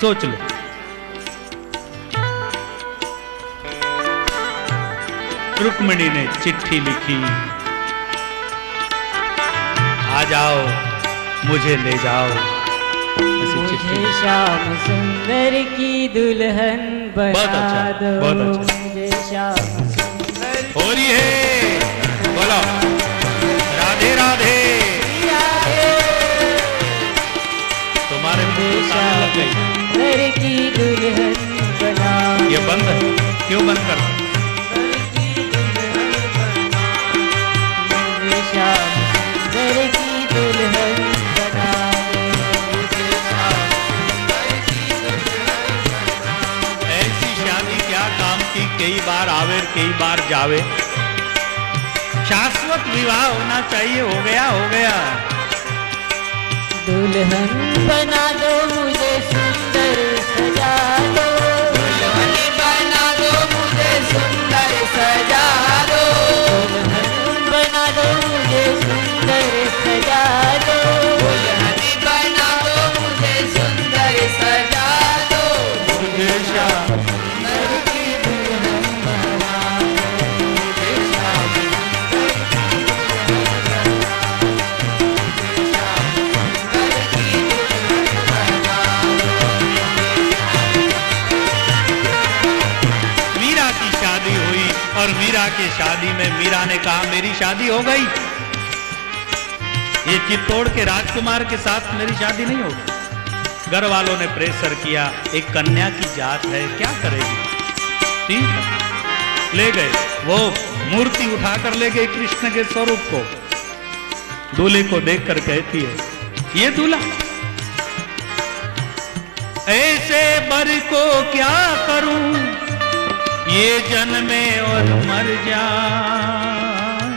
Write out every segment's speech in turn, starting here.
सोच लो। रुक्मिणी ने चिट्ठी लिखी, आ जाओ मुझे ले जाओ। मुझे श्याम सुंदर की दुल्हन बना दो। मुझे श्याम सुंदर हो रही है, बोलो राधे राधे। तुम्हारे श्याम सुंदर की दुल्हन बना। ये बंद है, क्यों बंद कर? श्याम सुंदर की दुल्हन बना दो। ऐसी शादी क्या काम की, कई बार आवे कई बार जावे। शाश्वत विवाह होना चाहिए। हो गया हो गया। दुल्हन बना दो मुझे सुंदर सजा दो। दुल्हन बना दो मुझे सुंदर सजा दो। दुल्हन बना दो मुझे सुंदर सजा दो। दुल्हन बना दो मुझे सुंदर सजा दो। मुझे श्याम सुंदर की दुल्हन बना दो। मुझे श्याम और मीरा की शादी में मीरा ने कहा मेरी शादी हो गई, ये चित्तौड़ के राजकुमार के साथ मेरी शादी नहीं होगी। घर वालों ने प्रेशर किया, एक कन्या की जात है, क्या करेगी? ठीक है, ले गए। वो मूर्ति उठाकर ले गए कृष्ण के स्वरूप को। दूल्हे को देखकर कहती है, ये दूल्हा ऐसे बर को क्या करूं, ये जन्मे और मर जाए।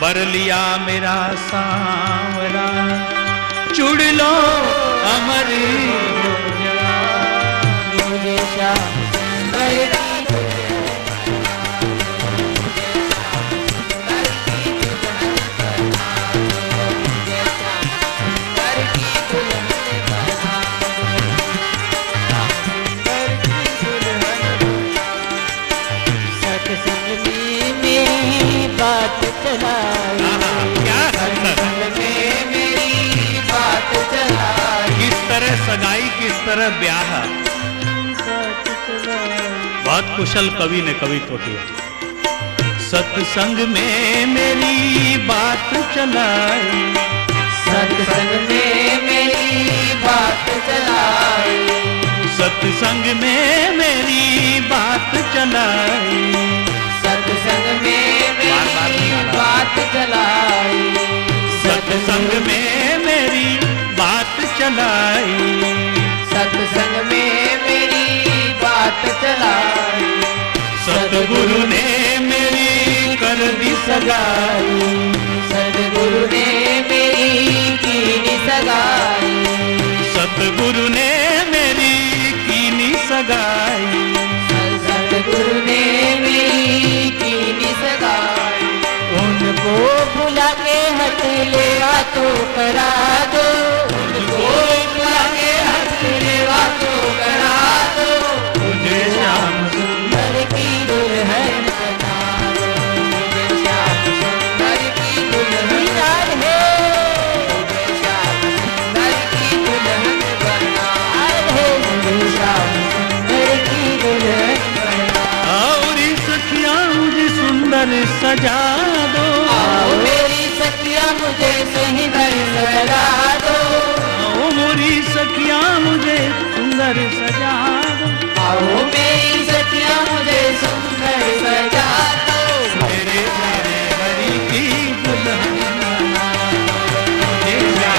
बर लिया मेरा सांवरा, चुड़ लो अमर। मुझे श्याम सुंदर सगाई किस तरह ब्याह। बहुत कुशल कवि ने कवित्व किया। सत्संग में मेरी बात चलाई, सत्संग में मेरी बात चलाई। सत्संग में मेरी बात चलाई। सत्संग में मेरी बात चलाई। सत्संग में मेरी बात चलाई। सत्संग में मेरी बात चलाई। सतगुरु ने मेरी कर दी सगाई। सतगुरु ने मेरी कीनी सगाई। सतगुरु ने मेरी कीनी सगाई। सतगुरु ने मेरी कीनी सगाई। उनको बुला के हथ लेवा तो करा दो। उनको बुला के हथ लेवा तो करा दो। मुझे श्याम सुंदर की दुल्हन बना दो। मुझे श्याम सुंदर की दुल्हन है। मुझे श्याम सुंदर की दुल्हन बना है। मुझे श्याम सुंदर की दुल्हन बना। और सखियां मुझे सुंदर सजा दो। आओ मेरी सखियां मुझे सुंदर सजा दो। आओ मोरी सखियां मुझे सुंदर सजा दो। आओ मेरी सखियां मुझे सुंदर सजा दो। मेरे मेरे हरि की दुल्हन बना दो। मेरे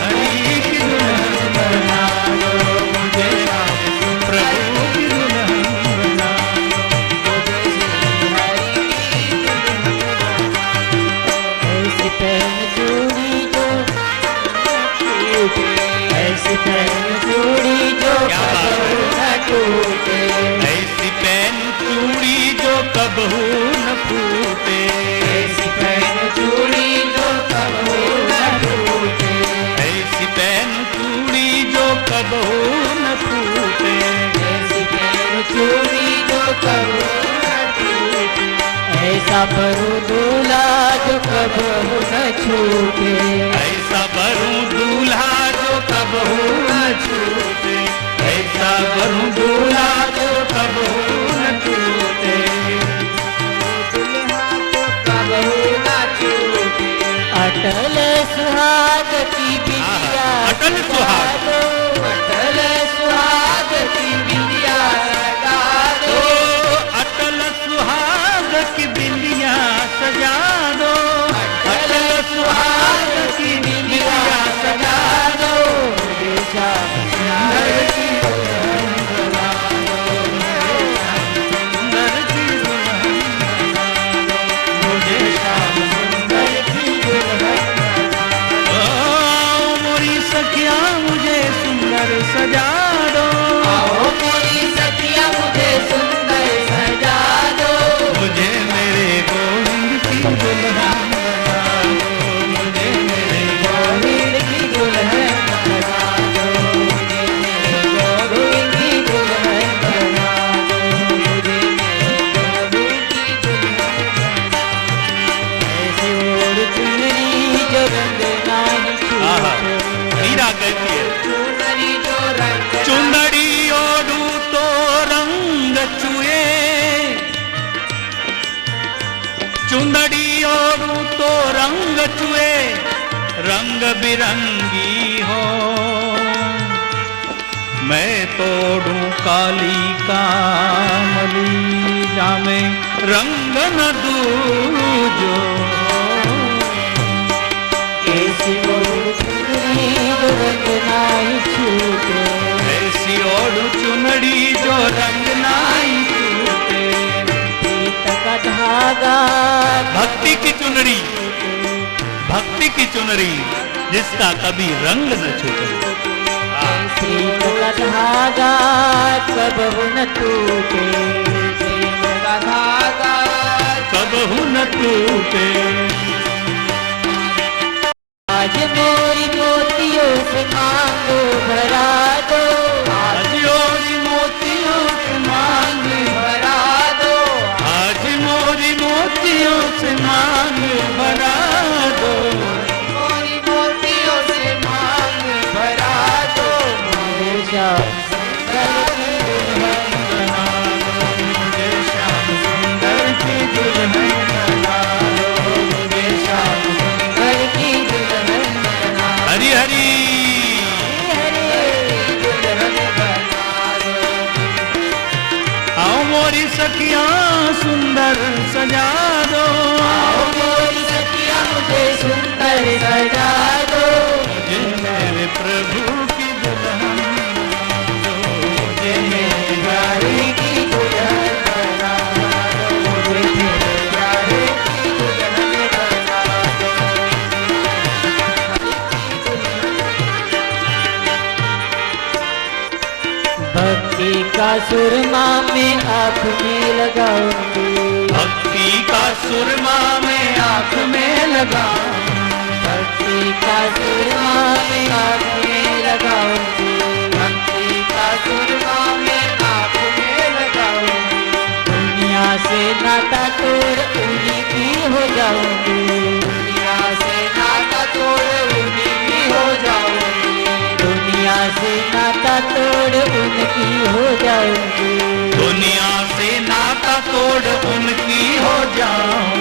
हरि की दुल्हन बना दो। मुझे प्रभु की दुल्हन बना ऐसी पहन चूड़ी जो ऐसी पहन चूड़ी जो न टूटे। ऐसी पहन चूड़ी जो कबहू न फूटे। ऐसी पहन चूड़ी जो कबहू न टूटे। ऐसी पहन चूड़ी जो कबहू भरू दूल्हा जो कबहू न छूटे, ऐसा भरूं दूल्हा जो कबहू न छूटे, ऐसा भरूं दूल्हा जो कबहू न छूटे। दूल्हा जो कबहू न छूटे, अटल सुहाग की बिटिया अटल सुहाग। दो, अटल सुहाग की बिटिया सजा दो, अटल सुहाग की बिंदिया सजा दो, अटल सुहाग की बिंदिया सजा दो, मुझे श्याम सुंदर की दुल्हन बना सुंदर की दुल्हन मुझे श्याम सुंदर की दुल्हन ओ मोरी सखिया मुझे सुंदर सजा दो, आओ मोरी सखिया मुझे सुंदर सजा दो, मुझे मेरे गोविंद की दुल्हन बना दो, मुझे मेरे गोविंद की दुल्हन बना दो, मुझे मेरे गोविंद की दुल्हन बना दो, मुझे मेरे गोविंद की दुल्हन ऐसे ओढ़ चुनरी जो रंग नाही आहा, छूटे, हीरा कहती है चुनरी जो रंग चुंदड़ी ओढ़ू तो रंग चुए, चुंदड़ी ओढ़ू तो रंग चुए, रंग बिरंगी हो, मैं तोड़ू काली कामली जामे रंग न दूजो, ऐसी ओढ़ चुनरी जो रंग नाही छूटे, ऐसी ओढ़ू चुनड़ी जो रंग नाई छूटे। प्रीत का धागा भक्ति की चुनरी, भक्ति की चुनरी जिसका कभी रंग न छूटे। प्रीत का धागा कबहू न टूटे, प्रेम का धागा कबहू न टूटे। आज मोरी मोतियों से मांगो भरा दो, आज मोरी मोतियों से मांग भरा दो, आज मोरी मोतियों से मांग भरा दो, मोरी मोतियों से मांग भरा दो, मुझे श्याम सुंदर की दुल्हन बना दो, मुझे श्याम सुंदर की दुल्हन बना दो, मुझे श्याम सुंदर की दुल्हन बना दो, हरी हरी आओ मोरी सखिया सुंदर सजा दो, आओ मोरी सखिया मुझे सुंदर सजा दो, मुझे मेरे प्रभु की दुल्हन बना दो, मुझे मेरे प्यारे की दुल्हन बना दो, मुझे मेरे प्यारे की दुल्हन बना दो। भक्ति का सुरमा में आँख में लगाऊंगी, भक्ति का सुरमा में आंख में लगा, भक्ति का सुरमा में आँख में लगाऊंगी, भक्ति का सुरमा में आँख में लगाऊंगी, दुनिया से नाता तोड़ उन्हीं की हो जाऊंगी, दुनिया से नाता तोड़ उन्हीं की हो जाऊंगी, दुनिया से नाता तोड़ उनकी हो जाऊंगी, दुनिया से नाता तोड़ उनकी हो जाऊं,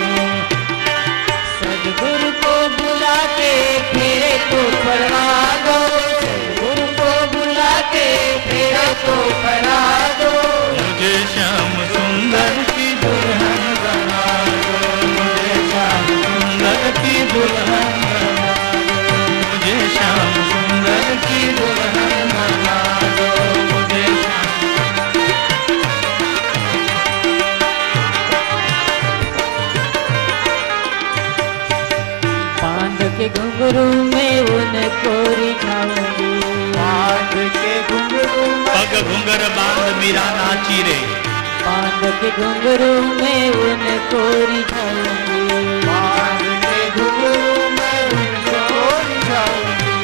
सदगुरु को बुला के फेरे को पढ़ा दो, सदगुरु को बुला के फेरे को पढ़ा दो, मुझे श्याम सुंदर की दुल्हन बना दो, मुझे श्याम सुंदर की दुल्हन बना दो, मुझे श्याम सुंदर की दुल्हन बना दो, मुझे बांध के घुंघरू में उनको रिझाऊंगी, बांध के घुंघरू पग घुंगर बांध मीरा नाची रे, बांध के घुंघरू में उनको रिझाऊंगी, बांध के घुंघरू में उनको रिझाऊंगी।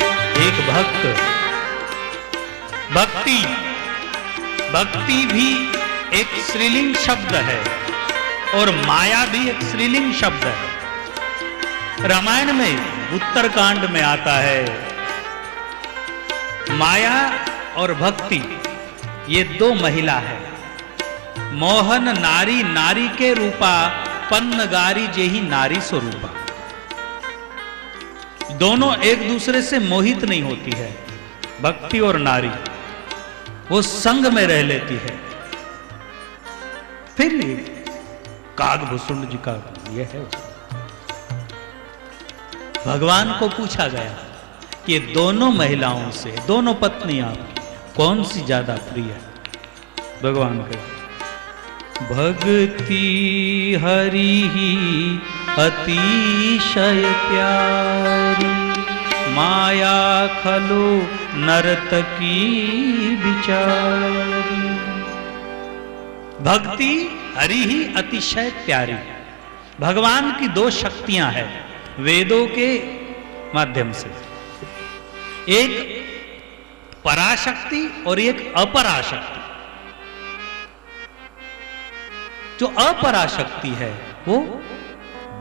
एक भक्त भक्ति भक्ति भी एक स्त्रीलिंग शब्द है, और माया भी एक स्त्रीलिंग शब्द है। रामायण में उत्तरकांड में आता है, माया और भक्ति ये दो महिला है। मोहन नारी नारी के रूपा, पन्नगारी जेही नारी स्वरूपा। दोनों एक दूसरे से मोहित नहीं होती है। भक्ति और नारी वो संग में रह लेती है। फिर काकभूषुंड जी का ये है। भगवान को पूछा गया कि दोनों महिलाओं से, दोनों पत्नियां कौन सी ज्यादा प्रिय है? भगवान कहे भक्ति हरि ही अतिशय प्यारी, माया खलो नर्तकी बिचारी। भक्ति हरि ही अतिशय प्यारी। भगवान की दो शक्तियां हैं वेदों के माध्यम से, एक पराशक्ति और एक अपराशक्ति। जो अपराशक्ति है वो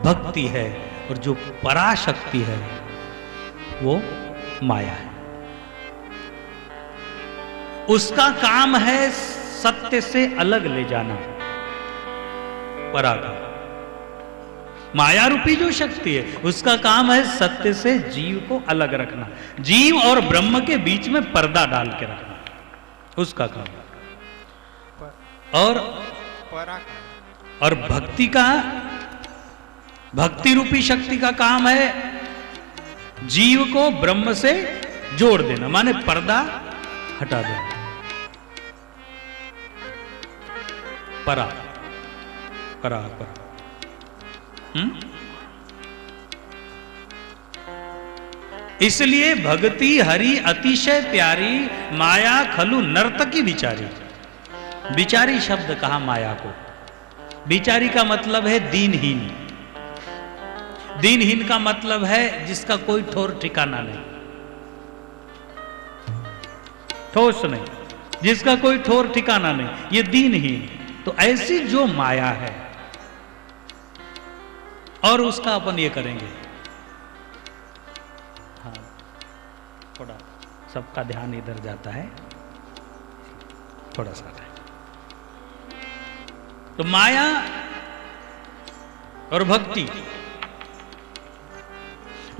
भक्ति है और जो पराशक्ति है वो माया है। उसका काम है सत्य से अलग ले जाना, पराग। माया रूपी जो शक्ति है उसका काम है सत्य से जीव को अलग रखना, जीव और ब्रह्म के बीच में पर्दा डाल के रखना, उसका काम। और भक्ति का, भक्ति रूपी शक्ति का काम है जीव को ब्रह्म से जोड़ देना, माने पर्दा हटा देना। परा परा परा। इसलिए भक्ति हरि अतिशय प्यारी, माया खलु नर्तकी बिचारी। बिचारी शब्द कहा माया को। बिचारी का मतलब है दीनहीन। दीनहीन का मतलब है जिसका कोई ठोर ठिकाना नहीं, ठोस नहीं, जिसका कोई ठोर ठिकाना नहीं, ये दीनहीन। तो ऐसी जो माया है, और उसका अपन ये करेंगे। हाँ, थोड़ा सबका ध्यान इधर जाता है, थोड़ा सा है। तो माया और भक्ति,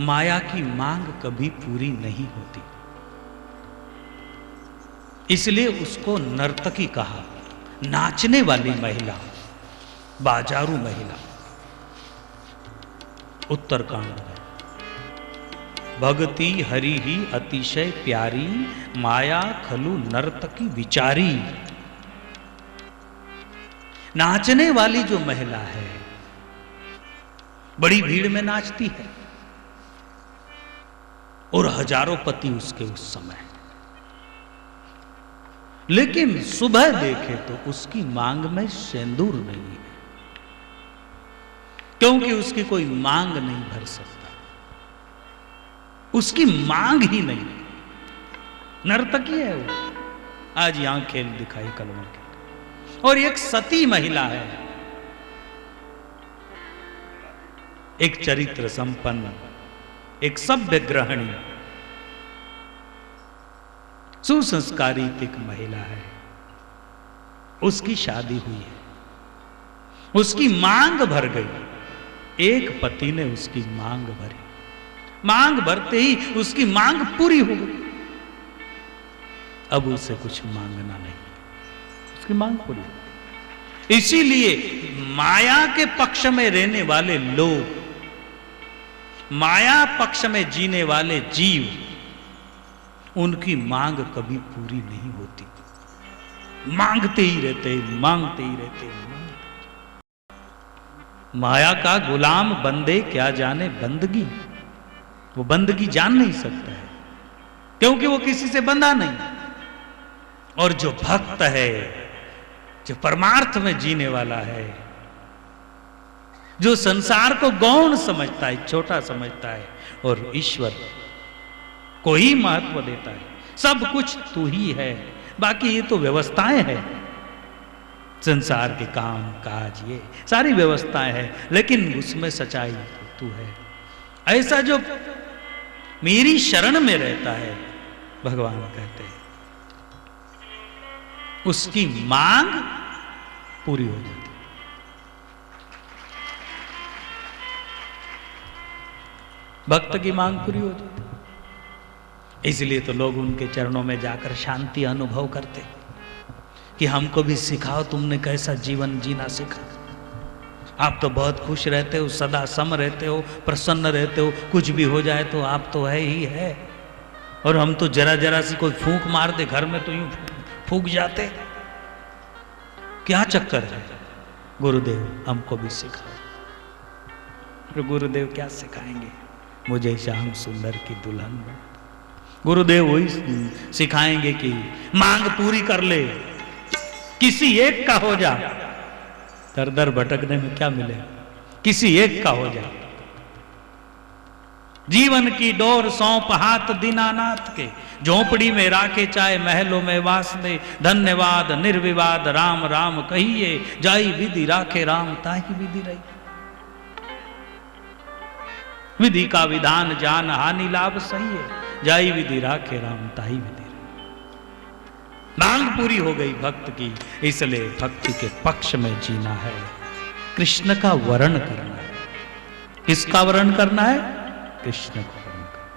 माया की मांग कभी पूरी नहीं होती, इसलिए उसको नर्तकी कहा। नाचने वाली महिला, बाजारू महिला। उत्तरकांड में भक्ति हरि ही अतिशय प्यारी, माया खलु नर्तकी विचारी। नाचने वाली जो महिला है बड़ी भीड़ में नाचती है और हजारों पति उसके उस समय, लेकिन सुबह देखे तो उसकी मांग में सिंदूर नहीं है, क्योंकि उसकी कोई मांग नहीं भर सकता, उसकी मांग ही नहीं। नर्तकी है वो, आज यहां खेल दिखाई, कल वहां खेल। और एक सती महिला है, एक चरित्र संपन्न, एक सभ्य ग्रहणी, सुसंस्कारित एक महिला है। उसकी शादी हुई है, उसकी मांग भर गई। एक पति ने उसकी मांग भरी, मांग भरते ही उसकी मांग पूरी हो गई। अब उसे कुछ मांगना नहीं, उसकी मांग पूरी हो गई। इसीलिए माया के पक्ष में रहने वाले लोग, माया पक्ष में जीने वाले जीव, उनकी मांग कभी पूरी नहीं होती, मांगते ही रहते, मांगते ही रहते, माया का गुलाम बंदे क्या जाने बंदगी। वो बंदगी जान नहीं सकता है, क्योंकि वो किसी से बंधा नहीं। और जो भक्त है, जो परमार्थ में जीने वाला है, जो संसार को गौण समझता है, छोटा समझता है, और ईश्वर को ही महत्व देता है, सब कुछ तू ही है, बाकी ये तो व्यवस्थाएं हैं, संसार के काम काज ये सारी व्यवस्थाएं हैं, लेकिन उसमें सच्चाई तू है। ऐसा जो मेरी शरण में रहता है, भगवान कहते हैं उसकी मांग पूरी हो जाती। भक्त की मांग पूरी हो जाती। इसलिए तो लोग उनके चरणों में जाकर शांति अनुभव करते कि हमको भी सिखाओ, तुमने कैसा जीवन जीना सीखा। आप तो बहुत खुश रहते हो, सदा सम रहते हो, प्रसन्न रहते हो, कुछ भी हो जाए तो आप तो है ही है, और हम तो जरा जरा सी कोई फूंक मार दे घर में तो यूं फूंक जाते। क्या चक्कर है? गुरुदेव हमको भी सिखाओ। तो गुरुदेव क्या सिखाएंगे? मुझे श्याम सुंदर की दुल्हन बन। गुरुदेव वही सिखाएंगे कि मांग पूरी कर ले, किसी एक का हो जा। दर दर भटकने में क्या मिले? किसी एक का हो जा। जीवन की डोर सौंप हाथ दीनानाथ के, झोपड़ी में राखे चाहे महलों में वास दे। धन्यवाद निर्विवाद राम राम कहिए, जाई विधि राखे राम ताही विधि रही। विधि का विधान जान हानि लाभ सही है, जाई विधि राखे राम ताही विधि रही। मांग पूरी हो गई भक्त की, इसलिए भक्ति के पक्ष में जीना है, कृष्ण का वर्ण करना है। किसका वर्ण करना है? कृष्ण को वर्ण करना।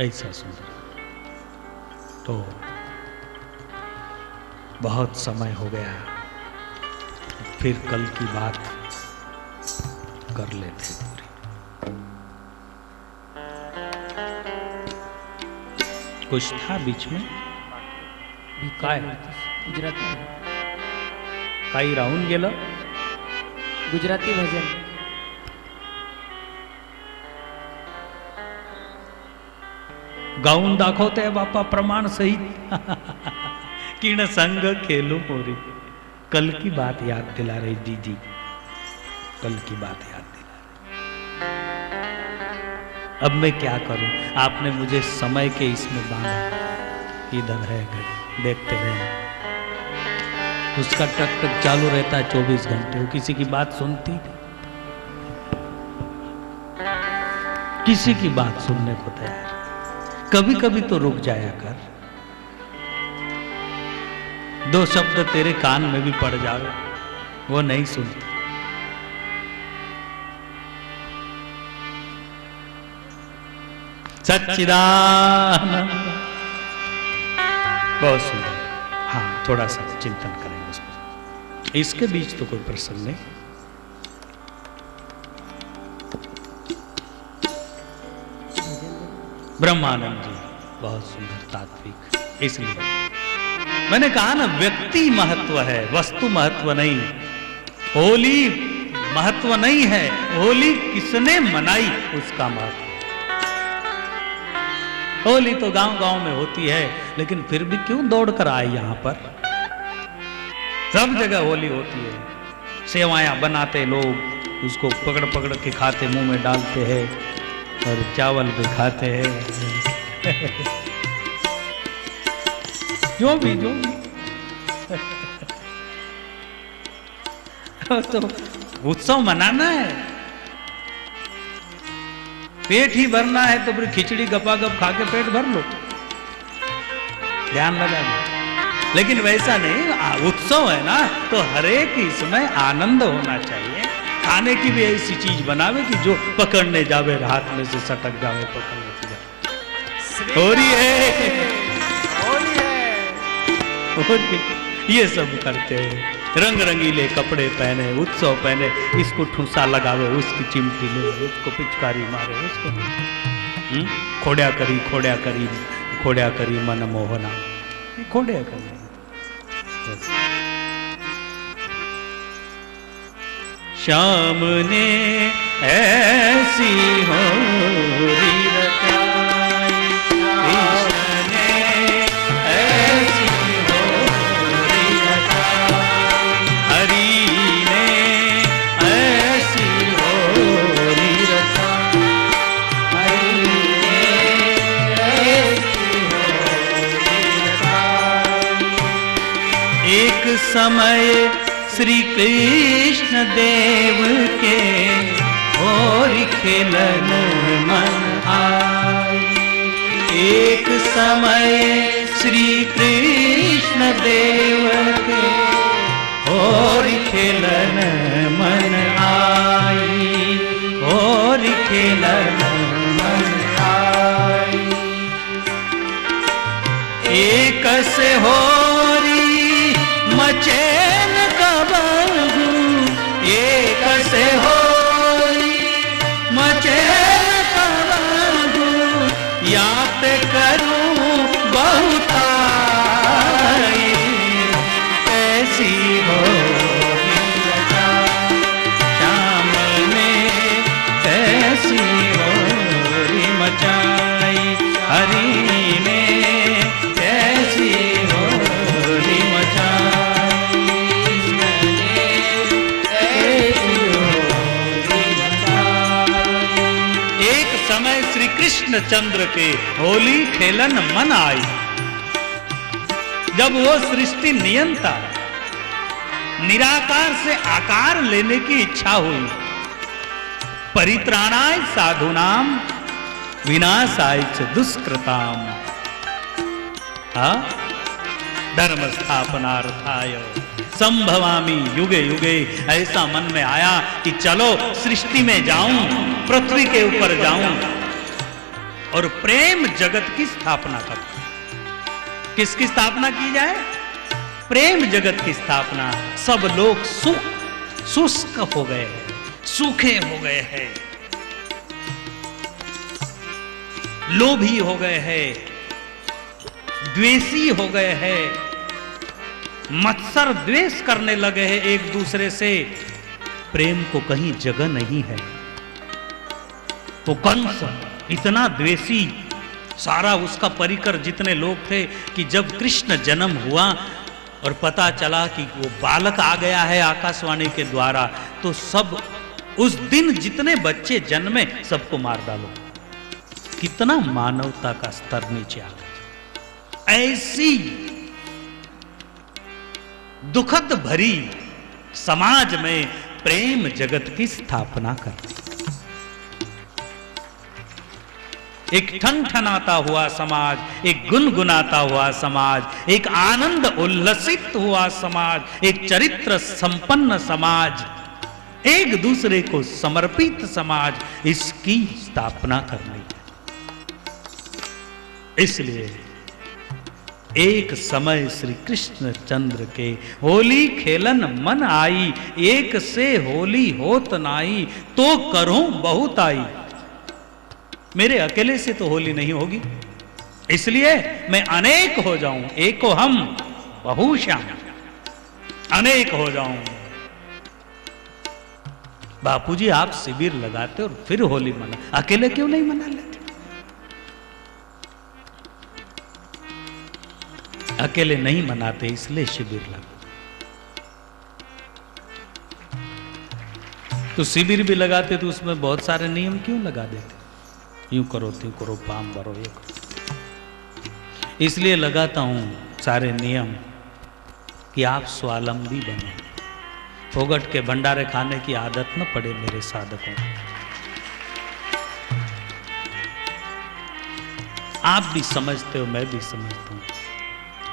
ऐसा सुंदर। तो बहुत समय हो गया, फिर कल की बात कर लेते पूरी। कुछ था बीच में? काय गुजराती काही राहून गेलं? गुजराती भजन गाऊन दाखवते बापा प्रमाण सहित। किण संग खेलो मोरी। कल की बात याद दिला रही दीदी, कल की बात याद दिला रही। अब मैं क्या करूं? आपने मुझे समय के इसमें बांधा, इधर है घर, देखते रहे। उसका टक टक चालू रहता है 24 घंटे, वो किसी की बात सुनती नहीं, किसी की बात सुनने को तैयार। कभी कभी तो रुक जाया कर, दो शब्द तेरे कान में भी पड़ जावे, वो नहीं सुनती। सच्चिदानंद बहुत सुंदर। हाँ, थोड़ा सा चिंतन करेंगे उस पर। इसके बीच तो कोई प्रसंग नहीं। ब्रह्मानंद जी बहुत सुंदर तात्विक। इसलिए मैंने कहा ना, व्यक्ति महत्व है, वस्तु महत्व नहीं। होली महत्व नहीं है, होली किसने मनाई उसका महत्व। होली तो गांव गांव में होती है, लेकिन फिर भी क्यों दौड़ कर आए यहां पर? सब जगह होली होती है। सेवायां बनाते लोग, उसको पकड़ पकड़ के खाते, मुंह में डालते हैं, और चावल भी खाते हैं। जो भी तो उत्सव मनाना है, पेट ही भरना है तो फिर खिचड़ी गपागप खा के पेट भर लो, ध्यान लगा दो। लेकिन वैसा नहीं, उत्सव है ना, तो हर एक इसमें आनंद होना चाहिए। खाने की भी ऐसी चीज बनावे कि जो पकड़ने जावे हाथ में से सटक जावे, पकड़ने से जावे। हो रही है, ये सब करते हैं। रंग रंगीले कपड़े पहने, उत्सव पहने, इसको ठूसा लगावे, उसकी चिमटी ले, उसको पिचकारी मारे, उसको खोड्या करी खोड्या करी खोड्या करी मन मोहना, खोड्या करी। श्याम ने ऐसी होरी रचाई, कृष्ण ने ऐसी होरी रचाई, हरि ने ऐसी होरी रचाई, हरि ने ऐसी होरी रचाई। समय श्री कृष्ण देव के और खेलन मन आए। एक समय श्री कृष्ण देव के और खेलन मन आई, और खेलन मन आई। एक से होरी मचैन कबहू, एक से होरी मचैन कबहू, याद करूं बहुताई, कैसी होरी श्याम ने कैसी होरी मचाई, हरि ने कैसी होरी मचाई, एक समय श्री कृष्ण चंद्र के होली खेलन मन आई। जब वो सृष्टि नियंता निराकार से आकार लेने की इच्छा हुई, परित्राणाय साधुनाम विनाशाय च दुष्कृताम, धर्म स्थापनार्थाय संभवामि युगे युगे। ऐसा मन में आया कि चलो सृष्टि में जाऊं, पृथ्वी के ऊपर जाऊं और प्रेम जगत की स्थापना करूं। किसकी स्थापना की जाए? प्रेम जगत की स्थापना। सब लोग शुष्क हो गए, सूखे हो गए हैं, लोभी हो गए हैं, द्वेषी हो गए हैं, मत्सर द्वेष करने लगे हैं एक दूसरे से। प्रेम को कहीं जगह नहीं है। वो कंस इतना द्वेषी, सारा उसका परिकर जितने लोग थे कि जब कृष्ण जन्म हुआ और पता चला कि वो बालक आ गया है आकाशवाणी के द्वारा, तो सब उस दिन जितने बच्चे जन्मे सबको मार डालो। कितना मानवता का स्तर नीचे आ गया। ऐसी दुखद भरी समाज में प्रेम जगत की स्थापना कर दी। एक ठनठनाता हुआ समाज, एक गुनगुनाता हुआ समाज, एक आनंद उल्लसित हुआ समाज, एक चरित्र संपन्न समाज, एक दूसरे को समर्पित समाज, इसकी स्थापना करनी है। इसलिए एक समय श्री कृष्ण चंद्र के होली खेलन मन आई, एक से होली होत नाई, तो करूं बहुत आई। मेरे अकेले से तो होली नहीं होगी, इसलिए मैं अनेक हो जाऊं। एको हम बहुश्याम, अनेक हो जाऊं। बापूजी आप शिविर लगाते और फिर होली मना, अकेले क्यों नहीं मना लेते? अकेले नहीं मनाते इसलिए शिविर लगा। तो शिविर भी लगाते तो उसमें बहुत सारे नियम क्यों लगा देते? यूं करो, त्यों करो, पाम भरो, ये करो। इसलिए लगाता हूं सारे नियम कि आप स्वावलंबी बनो, फोगट के भंडारे खाने की आदत न पड़े मेरे साधकों को। आप भी समझते हो, मैं भी समझता हूं।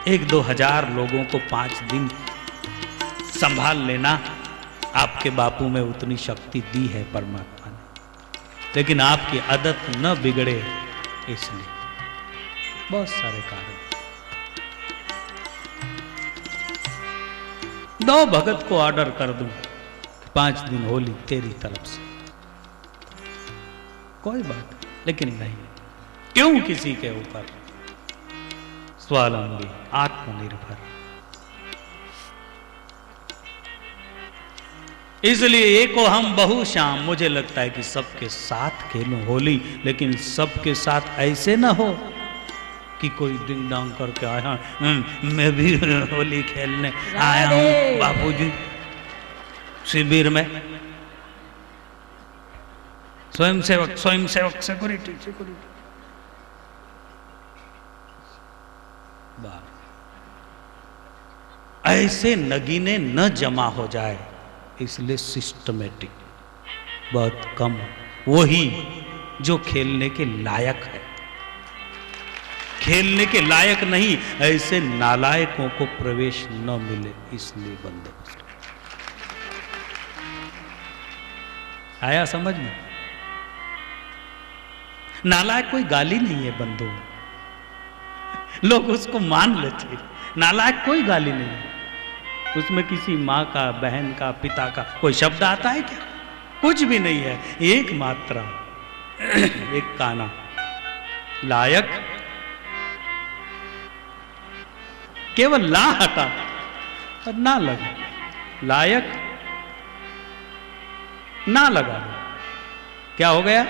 1-2 हजार लोगों को 5 दिन संभाल लेना, आपके बापू में उतनी शक्ति दी है परमात्मा ने, लेकिन आपकी आदत न बिगड़े इसलिए बहुत सारे कारण। 2 भगत को ऑर्डर कर दूं 5 दिन होली तेरी तरफ से, कोई बात, लेकिन नहीं। क्यों किसी के ऊपर? स्वावलंबी, आत्मनिर्भर। इसलिए एको हम बहुश्याम, मुझे लगता है कि सबके साथ खेलूं होली, लेकिन सबके साथ ऐसे ना हो कि कोई डिंग डांग करके आया, मैं भी होली खेलने आया हूं बापूजी शिविर में। स्वयंसेवक सिक्योरिटी। ऐसे नगीने न जमा हो जाए, इसलिए सिस्टमेटिक बहुत कम, वही जो खेलने के लायक है। खेलने के लायक नहीं, ऐसे नालायकों को प्रवेश न मिले, इसलिए बंदोबस्त। आया समझ में? नालायक कोई गाली नहीं है बंधु, लोग उसको मान लेते। नालायक कोई गाली नहीं है, उसमें किसी माँ का, बहन का, पिता का कोई शब्द आता है क्या? कुछ भी नहीं है, एक मात्रा, एक काना। लायक केवल ला हटा और ना लगा, लायक ना लगा, क्या हो गया?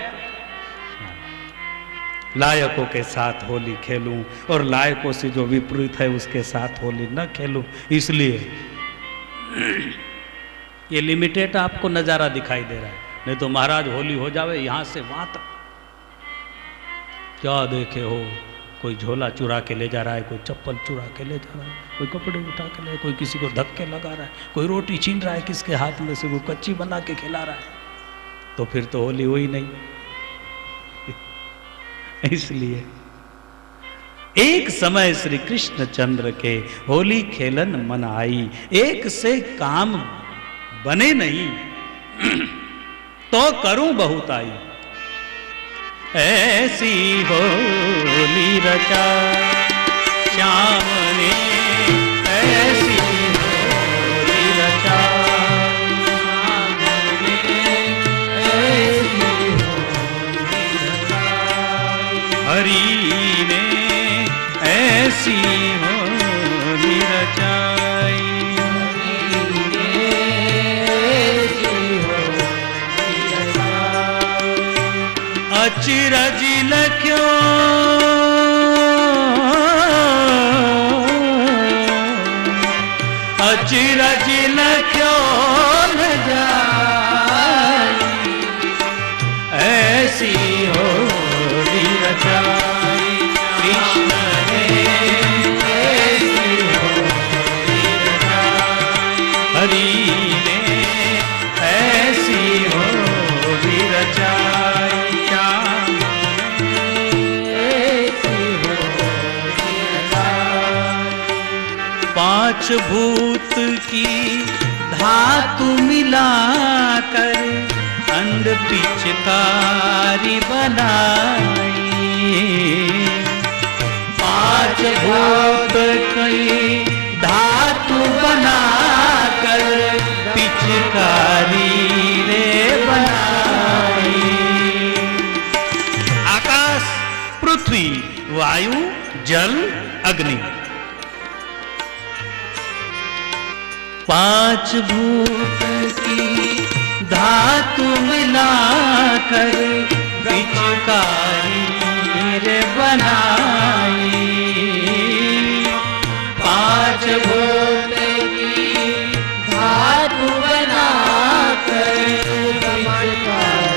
लायकों के साथ होली खेलूं और लायकों से जो विपरीत है उसके साथ होली न खेलूं, इसलिए ये लिमिटेड आपको नजारा दिखाई दे रहा है। नहीं तो महाराज होली हो जावे यहां से वहां तक, क्या देखे हो, कोई झोला चुरा के ले जा रहा है, कोई चप्पल चुरा के ले जा रहा है, कोई कपड़े उठा के ले, कोई किसी को धक्के लगा रहा है, कोई रोटी छीन रहा है किसके हाथ में से, कोई कच्ची बना के खिला रहा है, तो फिर तो होली हुई नहीं। इसलिए एक समय श्री कृष्ण चंद्र के होली खेलन मन आई, एक से काम बने नहीं तो करूं बहुत आई, ऐसी होली रचा श्याम ने, ऐसी होली रचा श्याम ने, ऐसी होली रचा हरि ने, ऐसी होली रचाई, अचिरज लख्यो अचिरज लख्यो न जाई, ऐसी होली रचाई कृष्ण ने, ऐसी होली रचाई हरि ने, ऐसी होली रचाई पांच भूत की धातु मिलाकर अंड पिचकारी बनाई, पांच भूत की धातु बनाकर पिचकारी रे बनाई, आकाश, पृथ्वी, वायु, जल, अग्नि, पांच भूत की धातु मिलाकर पिचकारी रे बनाई, पांच भूत की धातु बनाकर पिचकारी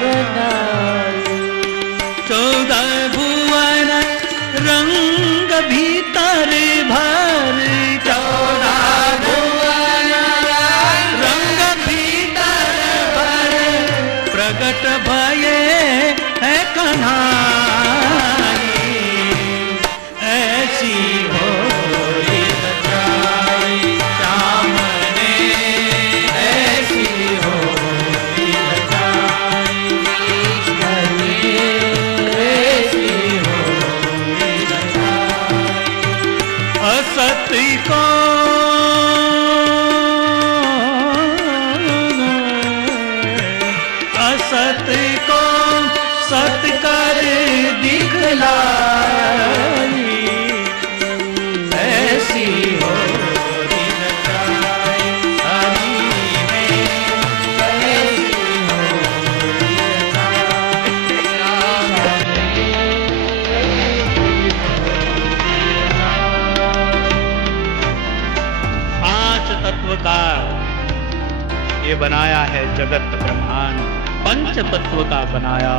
बनाई, 14 भुवन रंग भीतर भर, 14 भुवन रंग भीतर भर, प्रगट भये है कन्हाई, ऐसी होली रचाई श्याम ने, ऐसी होली रचाई कृष्ण ने, ऐसी होली रचाई असत को असत को सत कर दिखलाई, ऐसी होली रचाई हरि ने, ऐसी होली रचाई पांच तत्व का ये बनाया है जगत ब्रह्मांड, पंच तत्व का बनाया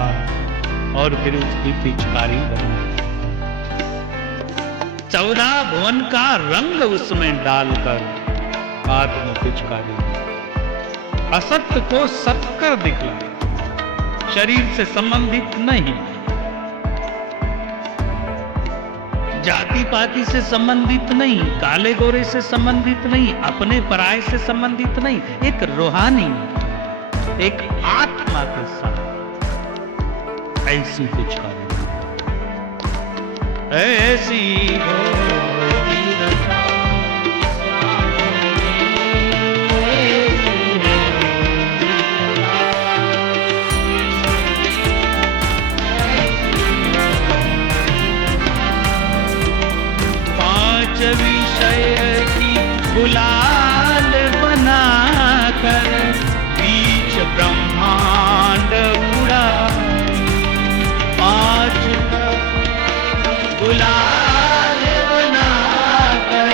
और फिर उसकी पिचकारी बनाई। 14 भुवन का रंग उसमें डालकर हाथ में पिचकारी, असत्य को सत्य कर दिखला, शरीर से संबंधित नहीं, जाति पाति से संबंधित नहीं, काले गोरे से संबंधित नहीं, अपने पराये से संबंधित नहीं, एक रूहानी, एक आत्मा के साथ ऐसी पिचकारी, ऐसी विषय की गुलाल बनाकर बीच ब्रह्मांड उड़ा, पांच गुलाल बनाकर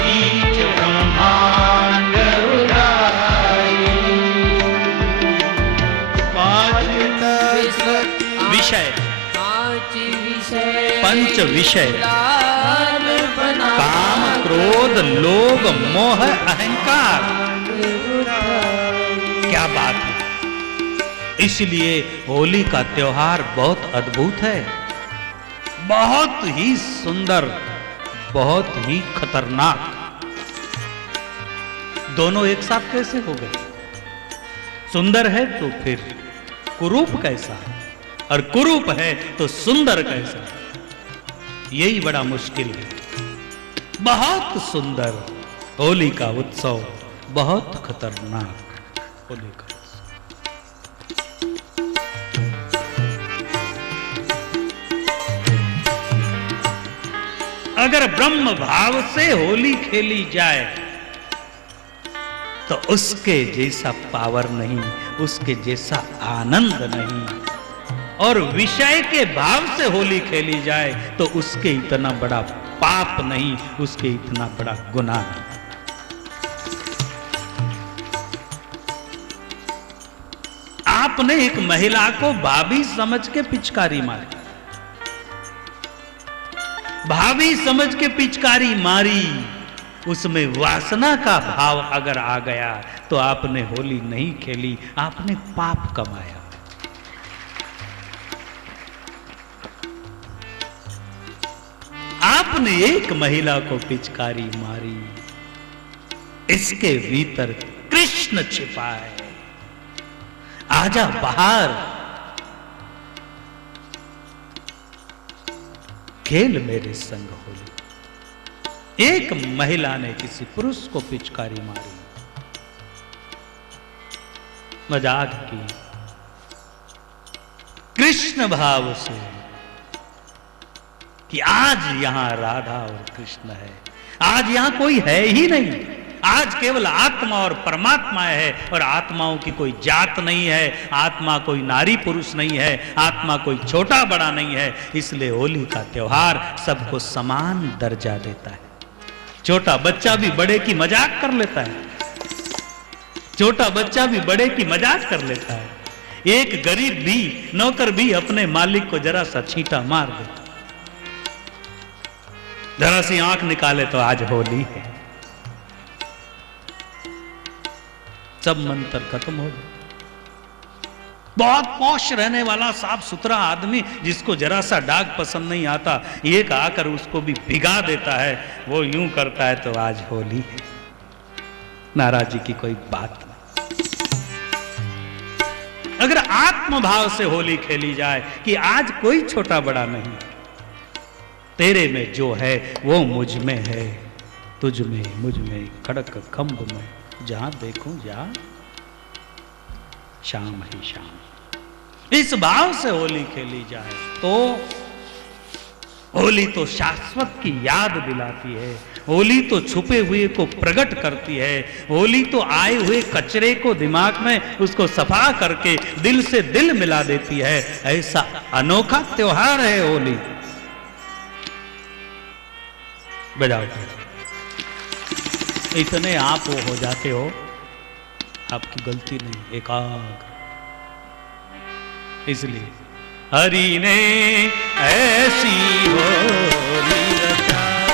बीच ब्रह्मांड उड़ाई, पांच विषय, पंच विषय, काम, क्रोध, लोभ, मोह, अहंकार। क्या बात है। इसलिए होली का त्योहार बहुत अद्भुत है, बहुत ही सुंदर, बहुत ही खतरनाक। दोनों एक साथ कैसे हो गए? सुंदर है तो फिर कुरूप कैसा है, और कुरूप है तो सुंदर कैसा है? यही बड़ा मुश्किल है। बहुत सुंदर होली का उत्सव, बहुत खतरनाक होली का उत्सव। अगर ब्रह्म भाव से होली खेली जाए तो उसके जैसा पावर नहीं, उसके जैसा आनंद नहीं, और विषय के भाव से होली खेली जाए तो उसके इतना बड़ा पाप नहीं, उसके इतना बड़ा गुनाह नहीं। आपने एक महिला को भाभी समझ के पिचकारी मारी, भाभी समझ के पिचकारी मारी, उसमें वासना का भाव अगर आ गया तो आपने होली नहीं खेली, आपने पाप कमाया। आपने एक महिला को पिचकारी मारी, इसके भीतर कृष्ण छिपा है। आजा बाहर, खेल मेरे संग होली। एक महिला ने किसी पुरुष को पिचकारी मारी, मजाक की, कृष्ण भाव से कि आज यहां राधा और कृष्ण है, आज यहां कोई है ही नहीं, आज केवल आत्मा और परमात्मा है, और आत्माओं की कोई जात नहीं है, आत्मा कोई नारी पुरुष नहीं है, आत्मा कोई छोटा बड़ा नहीं है। इसलिए होली का त्योहार सबको समान दर्जा देता है। छोटा बच्चा भी बड़े की मजाक कर लेता है, छोटा बच्चा भी बड़े की मजाक कर लेता है, एक गरीब भी, नौकर भी अपने मालिक को जरा सा छींटा मार देता, जरा सी आंख निकाले तो आज होली है, सब मंत्र खत्म हो गए। बहुत पौष रहने वाला साफ सुथरा आदमी जिसको जरा सा दाग पसंद नहीं आता, एक आकर उसको भी भिगा देता है, वो यूं करता है तो आज होली है। नाराजी की कोई बात नहीं। अगर आत्मभाव से होली खेली जाए कि आज कोई छोटा बड़ा नहीं, तेरे में जो है वो मुझ में है, तुझ में मुझ में खड़क खंभ में, जहां देखूं जा शाम ही शाम। इस भाव से होली खेली जाए तो होली तो शाश्वत की याद दिलाती है, होली तो छुपे हुए को प्रकट करती है, होली तो आए हुए कचरे को दिमाग में उसको सफा करके दिल से दिल मिला देती है। ऐसा अनोखा त्योहार है होली। बजाओ, इतने आप वो हो जाते हो, आपकी गलती नहीं, एकाग्र। इसलिए हरि ने ऐसी होली रचाई।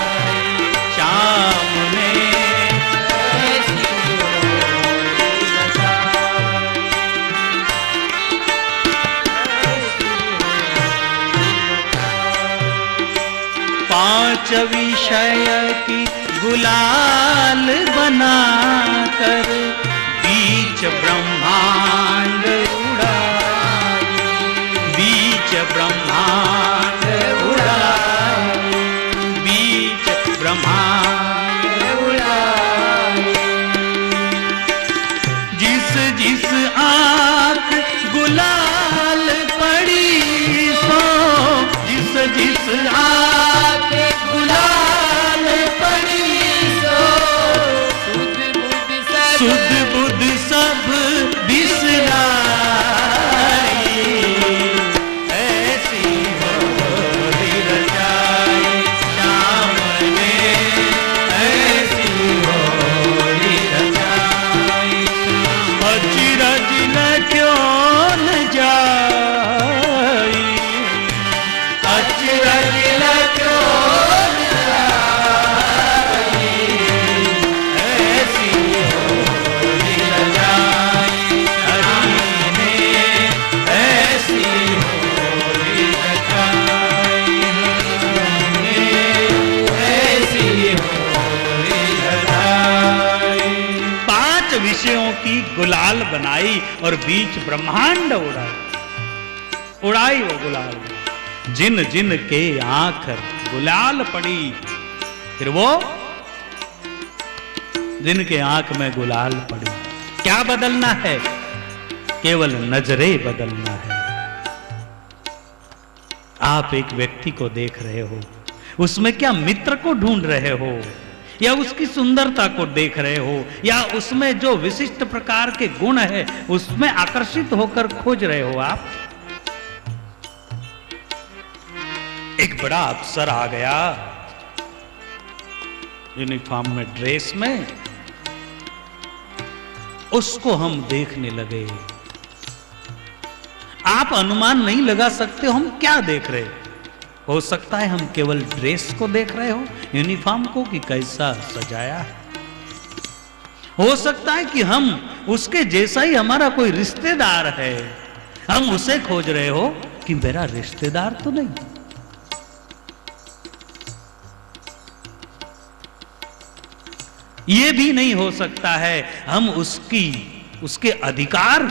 पांच विषय की गुलाल बनाकर बीच ब्रह्मांड उड़ाई, बीच ब्रह्मांड उड़ाई, बीच ब्रह्मांड उड़ाई। जिस जिस आंख गुलाल पड़ी सो, जिस जिस आंख गुलाल पड़ी सो, सुध बुध सब बिसराई। ऐसी होली रचाई श्याम ने, ऐसी होली रचाई। अचिरज न क्यों न जाई, अचिरज न क्यों न जाई। ऐसी होली रचाई हरि ने, ऐसी होली रचाई हरि ने, ऐसी होली रचाई। पांच विषयों की गुलाल बनाई और बीच ब्रह्मांड उड़ाई, उड़ाई वो गुलाल। जिन जिन के आंख गुलाल पड़ी, फिर वो जिनके आंख में गुलाल पड़ी, क्या बदलना है? केवल नजरें बदलना है। आप एक व्यक्ति को देख रहे हो, उसमें क्या मित्र को ढूंढ रहे हो, या उसकी सुंदरता को देख रहे हो, या उसमें जो विशिष्ट प्रकार के गुण है उसमें आकर्षित होकर खोज रहे हो आप? एक बड़ा अफसर आ गया यूनिफॉर्म में, ड्रेस में, उसको हम देखने लगे। आप अनुमान नहीं लगा सकते हम क्या देख रहे। हो सकता है हम केवल ड्रेस को देख रहे हो, यूनिफॉर्म को, कि कैसा सजाया है। हो सकता है कि हम उसके जैसा ही हमारा कोई रिश्तेदार है, हम उसे खोज रहे हो कि मेरा रिश्तेदार तो नहीं। यह भी नहीं हो सकता है हम उसके अधिकार,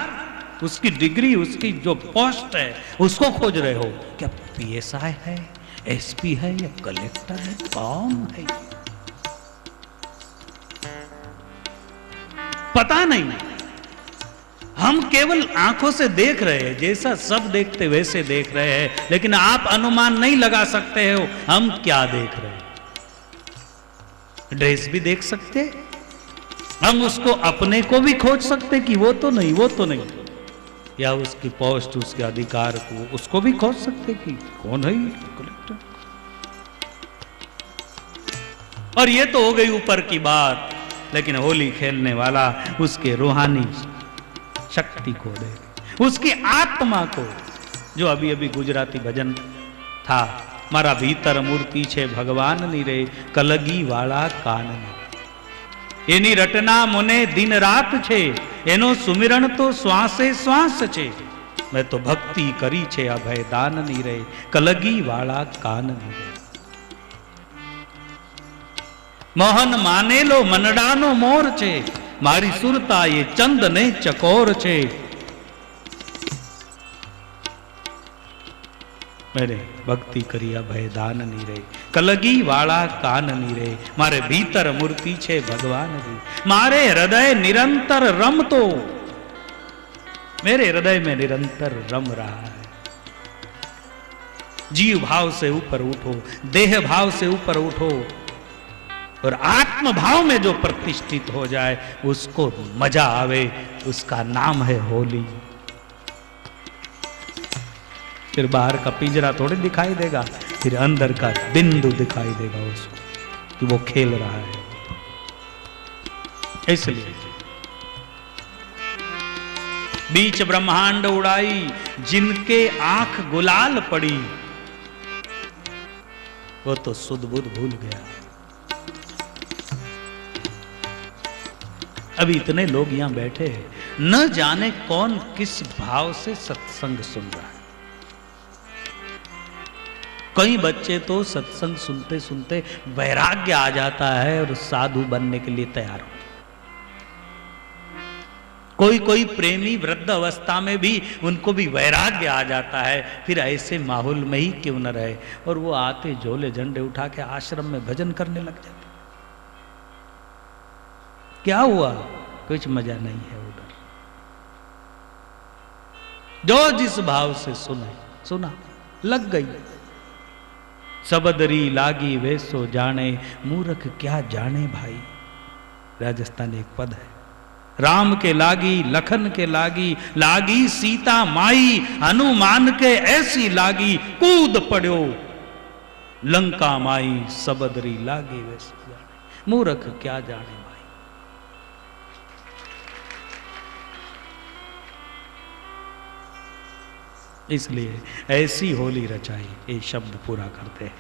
उसकी डिग्री, उसकी जो पोस्ट है उसको खोज रहे हो। क्या पीएसआई है, एसपी है, या कलेक्टर है, कौन है? पता नहीं। हम केवल आंखों से देख रहे हैं, जैसा सब देखते वैसे देख रहे हैं, लेकिन आप अनुमान नहीं लगा सकते हो हम क्या देख रहे हैं। ड्रेस भी देख सकते, हम उसको अपने को भी खोज सकते कि वो तो नहीं, वो तो नहीं, या उसकी पोस्ट, उसके अधिकार को, उसको भी खोज सकते कि कौन है कलेक्टर। और ये तो हो गई ऊपर की बात, लेकिन होली खेलने वाला उसके रूहानी शक्ति को देखे, उसकी आत्मा को। जो अभी अभी गुजराती भजन था, मारा भीतर मूर्ति छे भगवान नी रे, कलगी वाला कान नी। एनी रटना मुने दिन रात छे, एनो सुमिरण तो श्वासे श्वास छे। मैं तो भक्ति करी छे अभय दान नी रे, कलगी वाला कान नी रे। मोहन माने लो मनडानो मोर छे, मारी सुरता ये चंद ने चकोर छे। मैंने भक्ति करी अभय दान नी रे, कलगी वाला कान नी रे। मारे भीतर मूर्ति छे भगवान री, मारे हृदय निरंतर रम तो, मेरे हृदय में निरंतर रम रहा है। जीव भाव से ऊपर उठो, देह भाव से ऊपर उठो, और आत्म भाव में जो प्रतिष्ठित हो जाए उसको मजा आवे, उसका नाम है होली। फिर बाहर का पिंजरा थोड़ी दिखाई देगा, फिर अंदर का बिंदु दिखाई देगा उसको कि वो खेल रहा है। इसलिए बीच ब्रह्मांड उड़ाई, जिनके आंख गुलाल पड़ी, वो तो सुध बुध भूल गया। अभी इतने लोग यहां बैठे हैं, न जाने कौन किस भाव से सत्संग सुन रहा है। कई बच्चे तो सत्संग सुनते सुनते वैराग्य आ जाता है और साधु बनने के लिए तैयार हो। कोई कोई प्रेमी वृद्ध अवस्था में भी उनको भी वैराग्य आ जाता है, फिर ऐसे माहौल में ही क्यों न रहे, और वो आते झोले झंडे उठा के आश्रम में भजन करने लग जाते। क्या हुआ? कुछ मजा नहीं है उधर। जो जिस भाव से सुना लग गई। सबदरी लागी वैसो जाने, मूर्ख क्या जाने भाई। राजस्थान एक पद है। राम के लागी लखन के लागी, लागी सीता माई, हनुमान के ऐसी लागी, कूद पड़ो लंका माई। सबदरी लागी वैसो जाने, मूर्ख क्या जाने भाई। इसलिए ऐसी होली रचाई, ये शब्द पूरा करते हैं।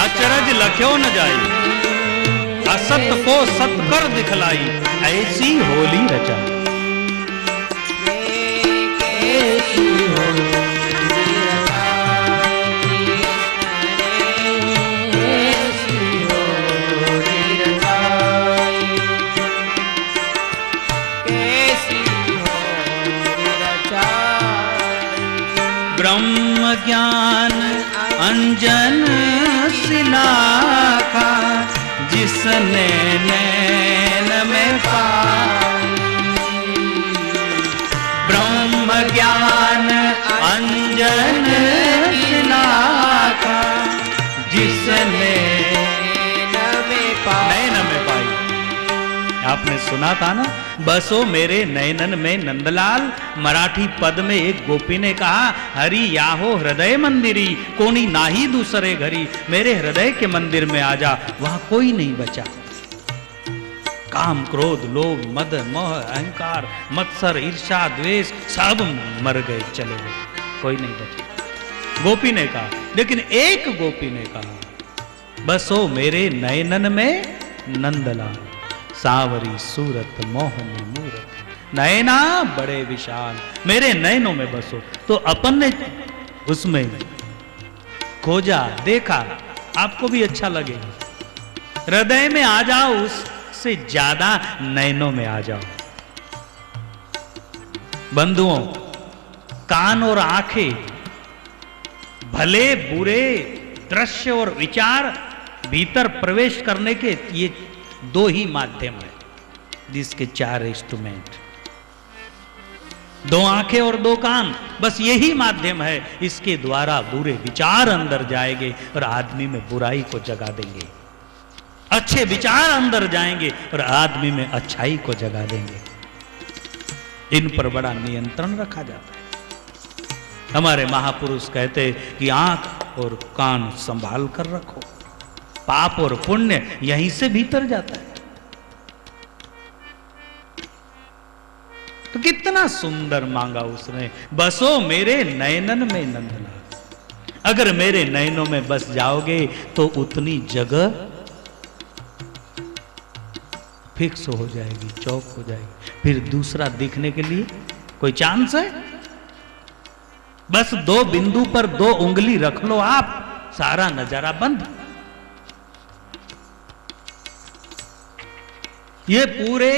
अचरज लख्यो न जाई, असत को सत कर दिखलाई, ऐसी होली रचाई। ब्रह्म ज्ञान अंजन सिलाखा, जिसने नैन में पाई। ब्रह्म ज्ञान अंजन सिलाखा, जिसने नैन में पाई। आपने सुना था ना, बसो मेरे नयनन में नंदलाल। मराठी पद में एक गोपी ने कहा, हरि याहो हृदय मंदिरी, कोनी नाही दूसरे घरी। मेरे हृदय के मंदिर में आजा, वहां कोई नहीं बचा। काम क्रोध लोभ मद मोह अहंकार मत्सर ईर्षा द्वेष सब मर गए, चले गए, कोई नहीं बचा। गोपी ने कहा। लेकिन एक गोपी ने कहा, बसो मेरे नयनन में नंदलाल, सावरी सूरत मोहनी मूरत, नयना बड़े विशाल, मेरे नयनों में बसो। तो अपन ने उसमें खोजा देखा, आपको भी अच्छा लगेगा। हृदय में आ जाओ, उससे ज्यादा नयनों में आ जाओ। बंधुओं, कान और आंखें भले बुरे दृश्य और विचार भीतर प्रवेश करने के ये दो ही माध्यम है, जिसके 4 इंस्ट्रूमेंट, 2 आंखें और 2 कान, बस यही माध्यम है। इसके द्वारा बुरे विचार अंदर जाएंगे और आदमी में बुराई को जगा देंगे। अच्छे विचार अंदर जाएंगे और आदमी में अच्छाई को जगा देंगे। इन पर बड़ा नियंत्रण रखा जाता है। हमारे महापुरुष कहते कि आंख और कान संभाल कर रखो, पाप और पुण्य यहीं से भीतर जाता है। तो कितना सुंदर मांगा उसने, बसो मेरे नयनन में नंदलाल। अगर मेरे नयनों में बस जाओगे तो उतनी जगह फिक्स हो जाएगी, चौक हो जाएगी, फिर दूसरा दिखने के लिए कोई चांस है? बस 2 बिंदु पर 2 उंगली रख लो आप, सारा नजारा बंद। ये पूरे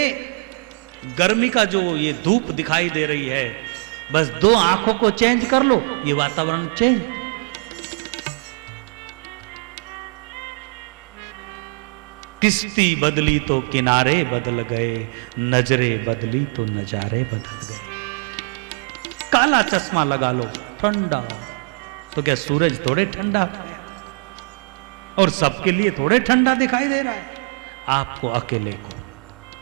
गर्मी का जो ये धूप दिखाई दे रही है, बस 2 आंखों को चेंज कर लो, ये वातावरण चेंज। किश्ती बदली तो किनारे बदल गए, नजरें बदली तो नजारे बदल गए। काला चश्मा लगा लो, ठंडा, तो क्या सूरज थोड़े ठंडा है और सबके लिए थोड़े ठंडा दिखाई दे रहा है? आपको अकेले को।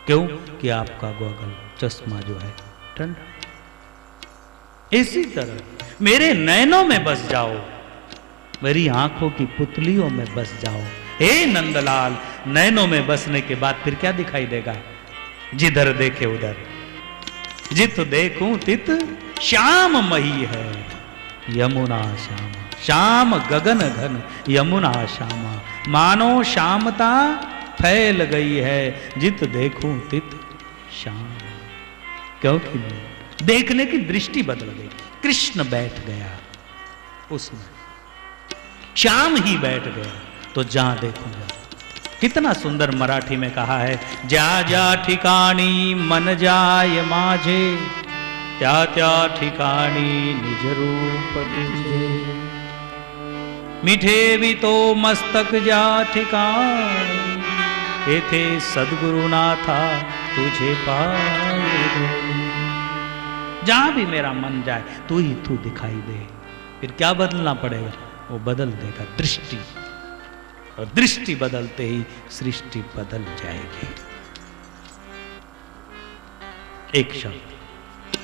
क्यों? कि आपका गॉगल चश्मा जो है ठंडा। इसी तरह मेरे नयनों में बस जाओ, मेरी आंखों की पुतलियों में बस जाओ। हे नंदलाल, नयनों में बसने के बाद फिर क्या दिखाई देगा? जिधर देखे उधर, जित देखूं तित श्याम मही है, यमुना श्यामा। श्याम गगन घन यमुना श्यामा, मानो श्यामता फैल गई है, जित देखूं तित श्याम। क्योंकि देखने की दृष्टि बदल गई। कृष्ण बैठ गया उसमें, श्याम ही बैठ गया, तो जहां देखो जा। कितना सुंदर मराठी में कहा है, ज्या ज्या ठिकाणी मन जाय माझे, त्या त्या ठिकाणी निज रूप तुझे। मिठे भी तो मस्तक ज्या ठिकाणी, येथे सद्गुरुनाथा तुझे पाए। जहां भी मेरा मन जाए तू ही तू दिखाई दे। फिर क्या बदलना पड़ेगा? वो बदल देगा दृष्टि, और दृष्टि बदलते ही सृष्टि बदल जाएगी। एक शब्द,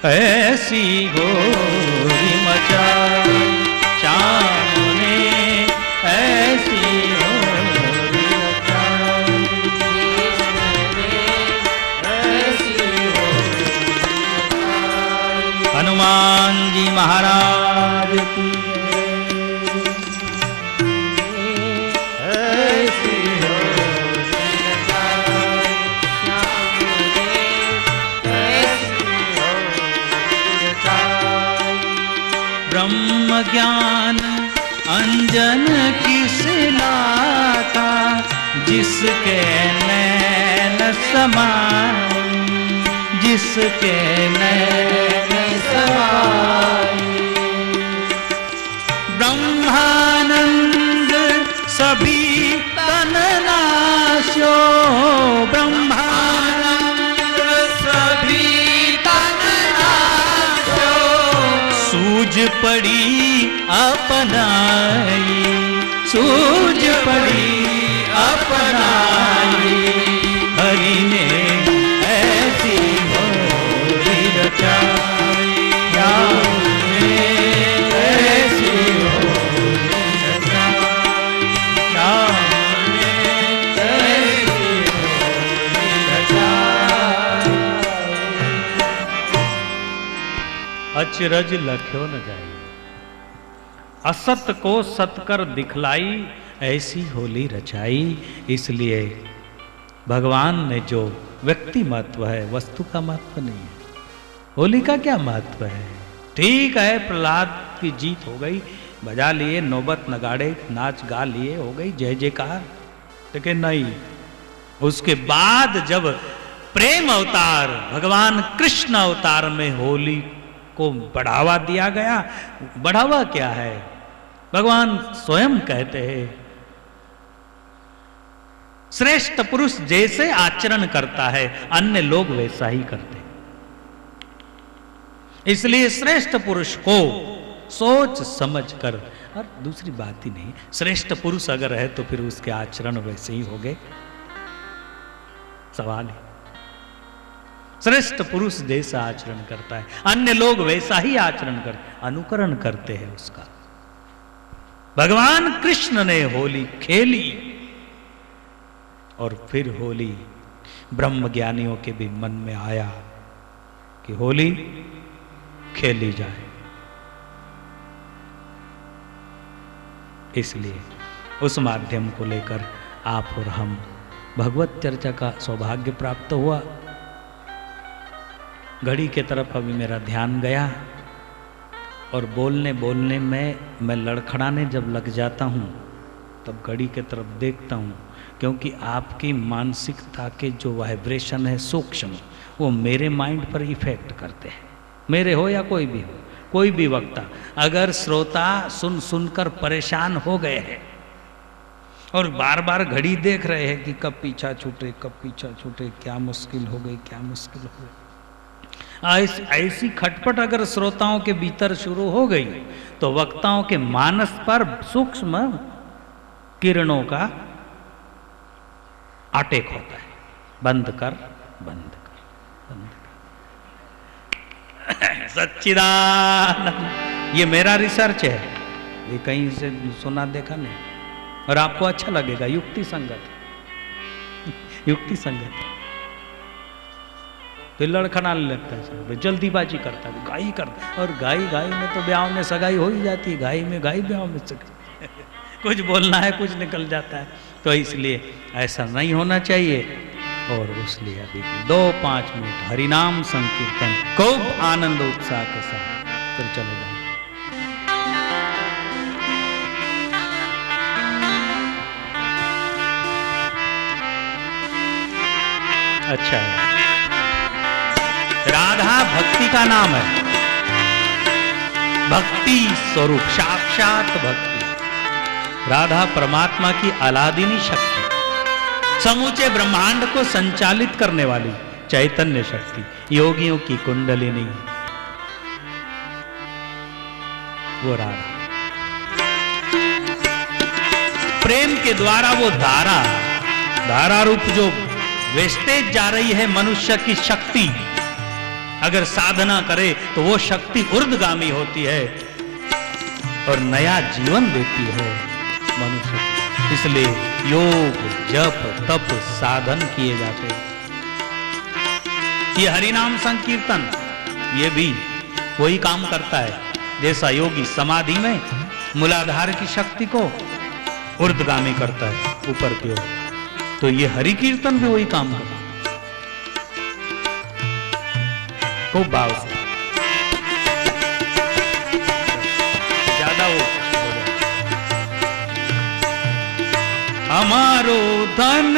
ऐसी गोरी मचाई श्याम ने, ऐसी गोरी मचाई, हनुमान जी महाराज की ब्रह्म ज्ञान अंजन किसलाता, जिसके नैन समाई, जिसके नैन समाई। ब्रह्मानंद सभी तन नाशो, ब्रह्मानंद सभी तन नाशो, सूझ पड़ी अपनाई, सूझ पड़ी अपनाई। हरि ने ऐसी होली रचाई, श्याम ने ऐसी होली रचाई, श्याम ने ऐसी होली रचाई। अचरज लख्यो न जाए, असत को सत कर दिखलाई, ऐसी होली रचाई। इसलिए भगवान ने जो व्यक्ति महत्व है, वस्तु का महत्व नहीं है। होली का क्या महत्व है? ठीक है, प्रहलाद की जीत हो गई, बजा लिए नौबत नगाड़े, नाच गा लिए, हो गई जय जयकार, लेकिन नहीं, उसके बाद जब प्रेम अवतार भगवान कृष्ण अवतार में होली को बढ़ावा दिया गया। बढ़ावा क्या है? भगवान स्वयं कहते हैं, श्रेष्ठ पुरुष जैसे आचरण करता है अन्य लोग वैसा ही करते हैं। इसलिए श्रेष्ठ पुरुष को सोच समझ कर, और दूसरी बात ही नहीं, श्रेष्ठ पुरुष अगर है तो फिर उसके आचरण वैसे ही हो गए। सवाल है, श्रेष्ठ पुरुष जैसा आचरण करता है, अन्य लोग वैसा ही आचरण करते, अनुकरण करते हैं उसका। भगवान कृष्ण ने होली खेली, और फिर होली ब्रह्म ज्ञानियों के भी मन में आया कि होली खेली जाए। इसलिए उस माध्यम को लेकर आप और हम भगवत चर्चा का सौभाग्य प्राप्त हुआ। घड़ी के तरफ अभी मेरा ध्यान गया, और बोलने बोलने में मैं लड़खड़ाने जब लग जाता हूँ तब घड़ी के तरफ देखता हूँ, क्योंकि आपकी मानसिकता के जो वाइब्रेशन है सूक्ष्म, वो मेरे माइंड पर इफेक्ट करते हैं। मेरे हो या कोई भी हो, कोई भी वक्ता, अगर श्रोता सुन सुनकर परेशान हो गए हैं और बार बार घड़ी देख रहे हैं कि कब पीछा छूटे, कब पीछा छूटे, क्या मुश्किल हो गई, क्या मुश्किल हो गई, ऐसी खटपट अगर श्रोताओं के भीतर शुरू हो गई तो वक्ताओं के मानस पर सूक्ष्म किरणों का अटैक होता है। बंद कर, बंद कर, बंद कर। सच्चिदानंद, ये मेरा रिसर्च है, ये कहीं से सुना देखा नहीं, और आपको अच्छा लगेगा। युक्ति संगत, युक्ति संगत। फिर लड़खड़ाने लगता है, जल्दीबाजी करता है, गाई करता है, और गाई गाई में तो ब्याह में सगाई हो ही जाती है, गाई में गाई, ब्याह में सगाई। कुछ बोलना है, कुछ निकल जाता है। तो इसलिए ऐसा नहीं होना चाहिए। और उसलिए अभी 2-5 मिनट हरिनाम संकीर्तन खूब आनंद उत्साह के साथ फिर चले जाए। अच्छा है, राधा भक्ति का नाम है, भक्ति स्वरूप, साक्षात भक्ति। राधा परमात्मा की अलादिनी शक्ति, समूचे ब्रह्मांड को संचालित करने वाली चैतन्य शक्ति, योगियों की कुंडलिनी, वो राधा। प्रेम के द्वारा वो धारा रूप जो वेस्टेज जा रही है मनुष्य की शक्ति, अगर साधना करे तो वो शक्ति ऊर्ध्वगामी होती है और नया जीवन देती है मनुष्य को। इसलिए योग, जप, तप, साधन किए जाते हैं। ये हरिनाम संकीर्तन ये भी वही काम करता है, जैसा योगी समाधि में मूलाधार की शक्ति को ऊर्ध्वगामी करता है ऊपर की ओर, तो ये हरि कीर्तन भी वही काम करता है। खूब भाव से, ज्यादा वो हमारो धन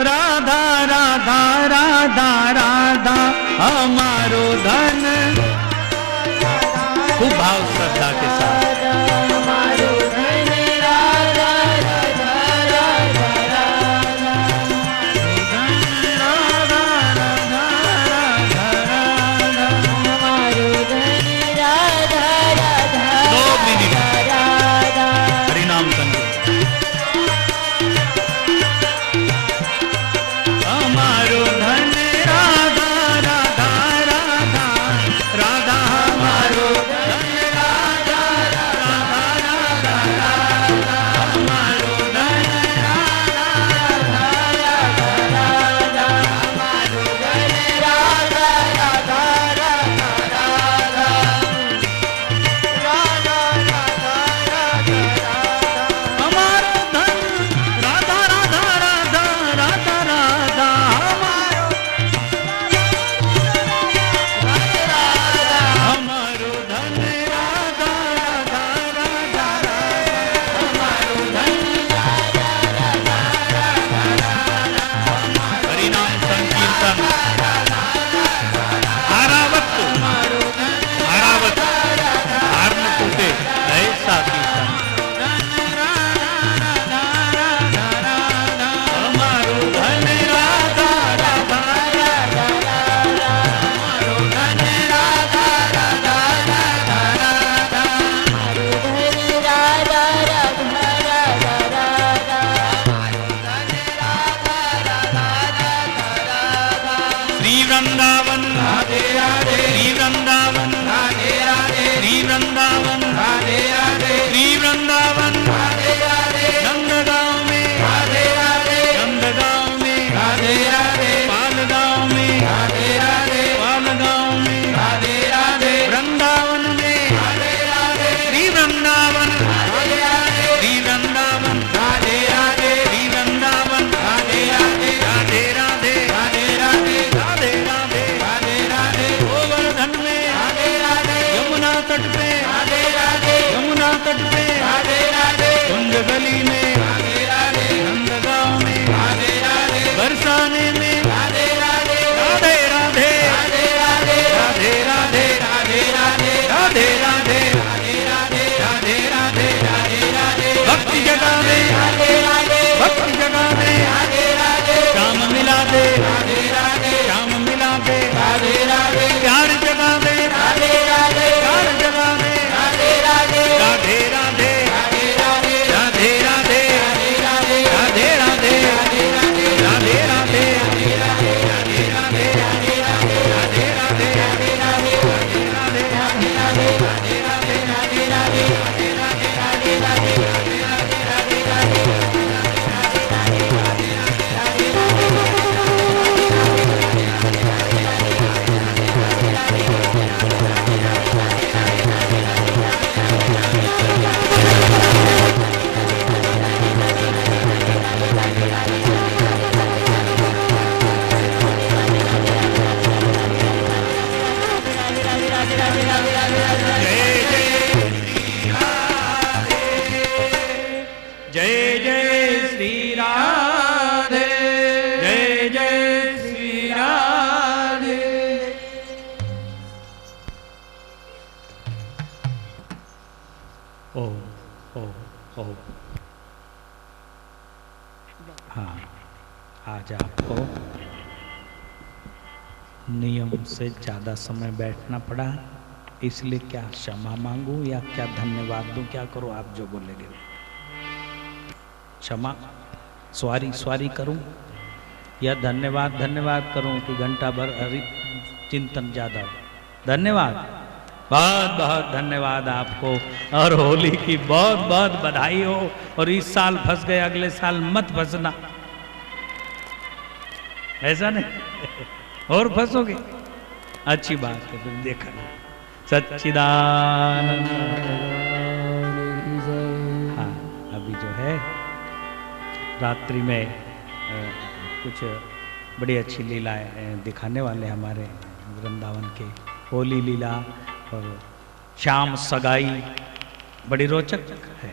राधा राधा राधा राधा, हमारो धन, खूब भाव श्रद्धा के साथ। वृंदावन राधे राधे, श्री वृंदावन राधे राधे, श्री वृंदावन राधे राधे, श्री वृंदावन राधे राधे, नंदगांव में राधे राधे, नंदगांव में राधे राधे, पालगांव में राधे राधे, पालगांव में राधे राधे, वृंदावन में राधे राधे, श्री वृंदावन राधे राधे, श्री वृंदावन राधे राधे, श्री वृंदावन राधे राधे, राधे राधे, राधे राधे, राधे राधे, राधे राधे, गोवर्धन में राधे राधे, यमुना तट पे राधे राधे, यमुना तट पे राधे राधे, कुंज गली में राधे राधे, नंदगांव में राधे राधे, बरसाने में राधे राधे, राधे राधे, राधे राधे, राधे राधे, राधे राधे, राधे राधे, राधे राधे, राधे राधे, राधे राधे, भक्ति जगा दे राधे राधे, भक्ति जगा दे राधे राधे, श्याम मिला दे राधे राधे, श्याम मिला दे राधे राधे, प्यार जगा दे राधे राधे, प्यार जगा दे राधे राधे राधे जय जय श्री राधे, जय जय श्री राधे। ओ ओ ओ हाँ, आज आपको नियम से ज़्यादा समय बैठना पड़ा, इसलिए क्या क्षमा मांगूं या क्या धन्यवाद दूं, क्या करूं, आप जो बोलेंगे। क्षमा स्वारी करूं या धन्यवाद करूं कि घंटा भर हरि चिंतन ज़्यादा हो। धन्यवाद, बहुत बहुत धन्यवाद आपको, और होली की बहुत बहुत बधाई हो। और इस साल फंस गए, अगले साल मत फंसना, ऐसा नहीं और फंसोगे। अच्छी बात है, फिर देखा सच्चिदानंद। हाँ, अभी जो है रात्रि में कुछ बड़ी अच्छी लीलाएं दिखाने वाले हमारे वृंदावन के, होली लीला और शाम सगाई बड़ी रोचक है।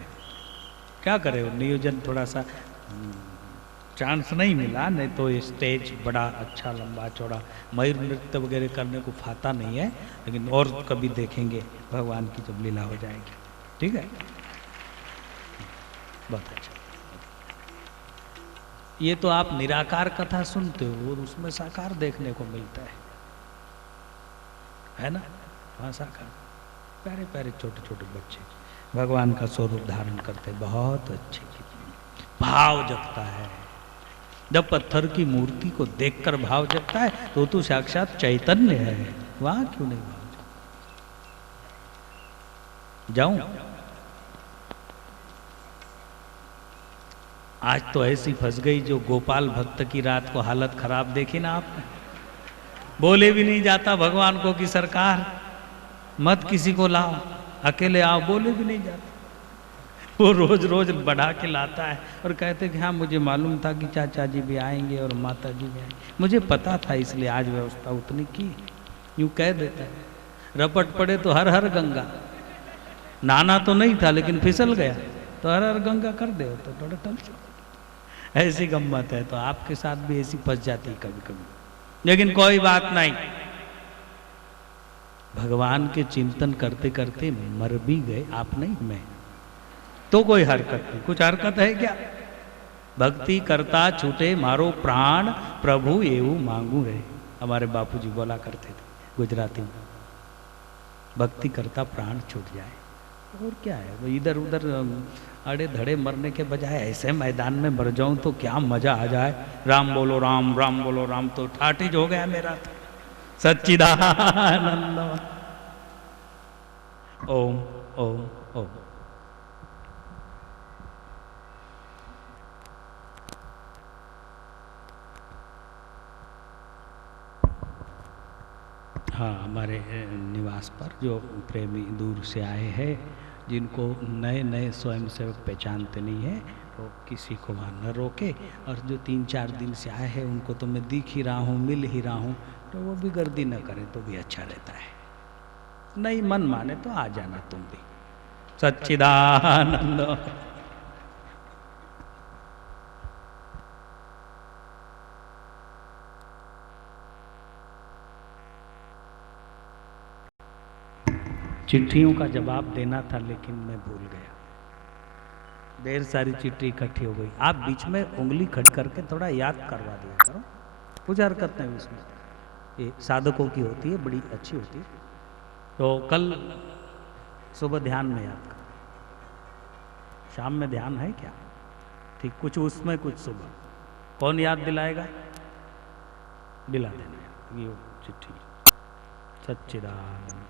क्या करे, नियोजन थोड़ा सा चांस नहीं मिला, नहीं तो ये स्टेज बड़ा अच्छा लंबा चौड़ा, मयूर नृत्य वगैरह करने को फाता नहीं है, लेकिन और कभी देखेंगे भगवान की जब लीला हो जाएगी। ठीक है, बहुत अच्छा। ये तो आप निराकार कथा सुनते हो और उसमें साकार देखने को मिलता है ना। वहाँ साकार प्यारे प्यारे छोटे छोटे बच्चे भगवान का स्वरूप धारण करते, बहुत अच्छे भाव जगता है। जब पत्थर की मूर्ति को देखकर भाव जगता है तो साक्षात चैतन्य है, वहां क्यों नहीं भाव जगता। जाऊं, आज तो ऐसी फंस गई जो गोपाल भक्त की रात को हालत खराब देखी ना आपने। बोले भी नहीं जाता भगवान को कि सरकार मत किसी को लाओ, अकेले आओ, बोले भी नहीं जाता। वो रोज रोज बढ़ा के लाता है और कहते कि हाँ मुझे मालूम था कि चाचा जी भी आएंगे और माता जी भी आएंगे, मुझे पता था इसलिए आज व्यवस्था उतनी की। यूँ कह देता है, रपट पड़े तो हर हर गंगा। नाना तो नहीं था लेकिन फिसल गया तो हर हर गंगा कर दे तो थोड़ा टल। ऐसी गम्मत है, तो आपके साथ भी ऐसी फंस जाती है कभी कभी, लेकिन कोई बात नहीं। भगवान के चिंतन करते करते मर भी गए, आप नहीं मैं, तो कोई हरकत नहीं। कुछ हरकत है क्या? भक्ति करता छूटे मारो प्राण, प्रभु एवं मांगू रे। हमारे बापूजी बोला करते थे गुजराती में, भक्ति करता प्राण छूट जाए। और क्या है, वो इधर उधर अड़े धड़े मरने के बजाय ऐसे मैदान में मर जाऊं तो क्या मजा आ जाए। राम बोलो राम, राम बोलो राम, तो ठाटिज हो गया मेरा तो। सच्चिदानंद ओम ओम ओम। हाँ, हमारे निवास पर जो प्रेमी दूर से आए हैं, जिनको नए नए स्वयंसेवक पहचानते नहीं है, तो किसी को वहाँ न रोके। और जो 3-4 दिन से आए हैं उनको तो मैं दिख ही रहा हूँ, मिल ही रहा हूँ, तो वो भी गर्दी न करें तो भी अच्छा रहता है। नहीं मन माने तो आ जाना तुम भी। सच्चिदानंद। चिट्ठियों का जवाब देना था लेकिन मैं भूल गया, ढेर सारी चिट्ठी इकट्ठी हो गई। आप बीच में उंगली खड़ी करके थोड़ा याद करवा दिया करो, कुछ हरकत नहीं उसमें, ये साधकों की होती है, बड़ी अच्छी होती है। तो कल सुबह ध्यान में याद करो, शाम में ध्यान है क्या? ठीक, कुछ उसमें कुछ सुबह। कौन याद दिलाएगा? दिला देना ये चिट्ठी। सच्चिदानंद।